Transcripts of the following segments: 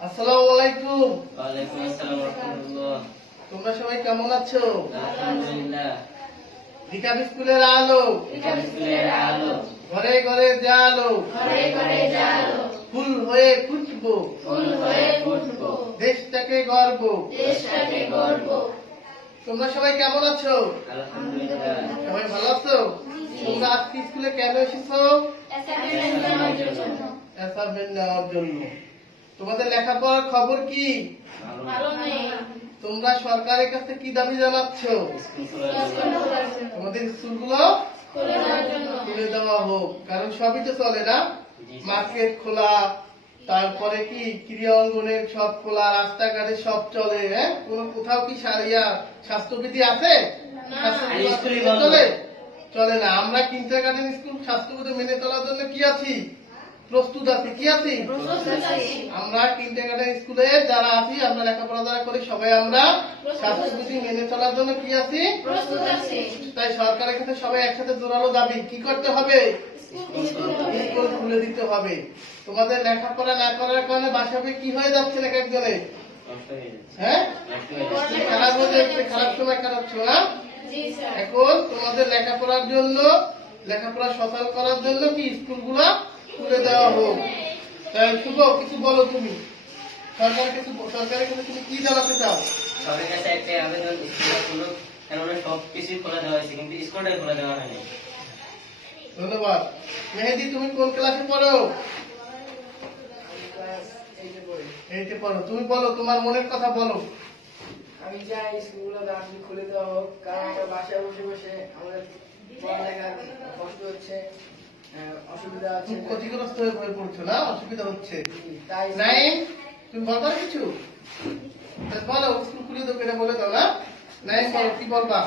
আসসালামু আলাইকুম ওয়ালাইকুম আসসালাম রহমতুল্লাহ। তোমরা সবাই কেমন আছো? আলহামদুলিল্লাহ। রিকাব স্কুলের আলো। এটা স্কুলের আলো। ঘরে ঘরে জালো। ঘরে ঘরে জালো। ফুল হয়ে ফুটবো। ফুল হয়ে ফুটবো। দেশটাকে গর্ব। দেশটাকে গর্ব। তোমরা সবাই কেমন আছো? আলহামদুলিল্লাহ। সবাই ভালো আছো? তোমরা আজকে স্কুলে কেন এসেছ? অ্যাসাইনমেন্ট দেওয়ার জন্য। অ্যাসাইনমেন্ট নেওয়ার জন্য। তোমাদের লেখাপড়ার খবর কি? তোমরা সরকারের কাছে কি দাবি জানাচ্ছ? স্কুল তোমাদের স্কুলগুলো খুলে দেওয়ার জন্য। খুলে দেওয়া হোক কারণ সবই তো চলে না? মার্কেট খোলা তারপরে কি ক্রিয়া অঙ্গনের সব খোলা রাস্তাঘাটে সব চলে হ্যাঁ? কোন কোথাও কি সারিয়া স্বাস্থ্যবিধি আছে। চলে? চলে না। আমরা কিন্টার গার্ডেন স্কুল স্বাস্থ্যবিধি মেনে চলার জন্য কি আছি? প্রস্তুত আছি। কি আছি? আমরা কিন্টার গার্ডেন স্কুলে যারা আছি আমরা লেখাপড়া যারা করি সবাই আমরা স্বাস্থ্যবিধি মেনে চলার জন্য কি আছি? তাই সরকারের কাছে সবাই একসাথে জোরালো দাবি। কি করতে হবে? স্কুল খুলে দিতে হবে। তোমাদের লেখাপড়া না করার কারণে বাসাবে কি হয়ে যাচ্ছে এক একজনে? হয়ে? খারাপ হয়ে খারাপ সময় না? এখন তোমাদের লেখাপড়ার জন্য লেখাপড়া সচল করার জন্য কি স্কুলগুলো খুলে দেওয়া হোক। শুভ কিছু বলো তুমি। সরকার কিছু সরকারের কাছে তুমি কি জানাতে চাও? সবার কাছে একটা আবেদন স্কুল কেননা সব কিছুই খোলা দেওয়া হয়েছে কিন্তু স্কুলটাই খোলা দেওয়া হয়নি। ধন্যবাদ। মেহেদি তুমি কোন ক্লাসে পড়ো? এইটে পড়ো। তুমি বলো তোমার মনের কথা বলো। আমি চাই স্কুলগুলো তাড়াতাড়ি খুলে দেওয়া হোক কারণ আমরা বাসায় বসে বসে আমাদের পড়ালেখার কষ্ট হচ্ছে। অসুবিধা আছে। ক্ষতিগ্রস্ত হয়ে পড়ছো না? অসুবিধা হচ্ছে। তাই নাই? তুমি বলবা কিছু? বলো স্কুল খুলে দেবো এটা বলে দাও না? নাই বলো কি বলবা?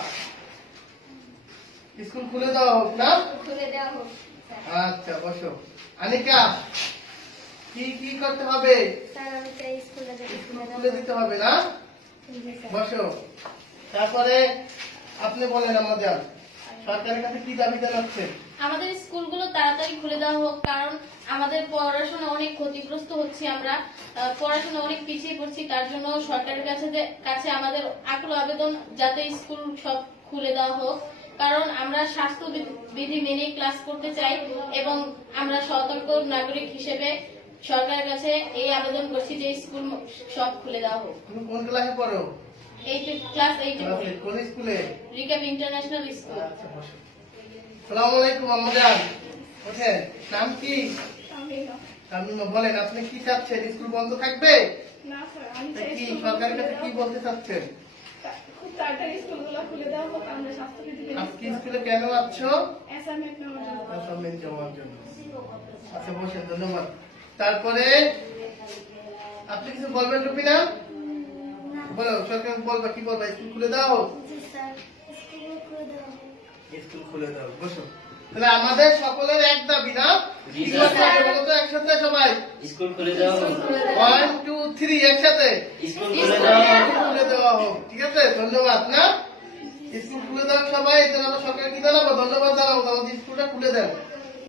স্কুল খুলে দেওয়া হোক না? খুলে দেওয়া হোক। আচ্ছা বসো। আনিকা কি কি করতে হবে? স্যার আমি চাই স্কুলে খুলে দিতে হবে না? বসো। তারপরে আপনি বলেন আমাদের। সরকারের কাছে কি দাবি জানাচ্ছেন? আমাদের স্কুলগুলো তাড়াতাড়ি খুলে দেওয়া হোক কারণ আমাদের পড়াশোনা অনেক ক্ষতিগ্রস্ত হচ্ছে আমরা। পড়াশোনা অনেক পিছিয়ে পড়ছি তার জন্য সরকারের কাছে কাছে আমাদের আকুল আবেদন যাতে স্কুল সব খুলে দেওয়া হোক। কারণ আমরা স্বাস্থ্য বিধি- মেনে ক্লাস করতে চাই এবং আমরা সতর্ক নাগরিক হিসেবে সরকারের কাছে এই আবেদন করছি যে স্কুল সব খুলে দেওয়া হোক। তুমি কোন ক্লাসে পড়ো? এইট ক্লাস এইট কোন স্কুলে? রিকাপ ইন্টারন্যাশনাল স্কুল আচ্ছা আলাইকুম আমাদের ওঠেন নাম কি? আপনি বলেন আপনি কি চাচ্ছেন? স্কুল বন্ধ থাকবে? না স্যার আমি কি সরকারের কাছে কি বলতে চাচ্ছেন? খুব তাড়াতাড়ি স্কুলগুলো খুলে দেওয়া হোক আমরা স্বাস্থ্যবিধি আজকে স্কুলে কেন আছো অ্যাসাইনমেন্ট নেওয়ার জন্য। অ্যাসাইনমেন্ট জমার জন্য। আচ্ছা বসেন ধন্যবাদ। তারপরে আপনি কিছু বলবেন রুবিনা? বলো সরকার বলবা কি বলবা? স্কুল খুলে দাও? স্কুল খুলে দাও। বসো। তাহলে আমাদের সকলের এক দাবি না? একসাথে সবাই। স্কুল খুলে দেওয়া ওয়ান টু থ্রি একসাথে। স্কুল খুলে দেওয়া হোক খুলে দেওয়া হোক। ঠিক আছে? ধন্যবাদ না? স্কুল খুলে দেওয়া সবাই আমরা সরকারকে কি জানাব ধন্যবাদ জানাব। আমাদের স্কুলটা খুলে দেন।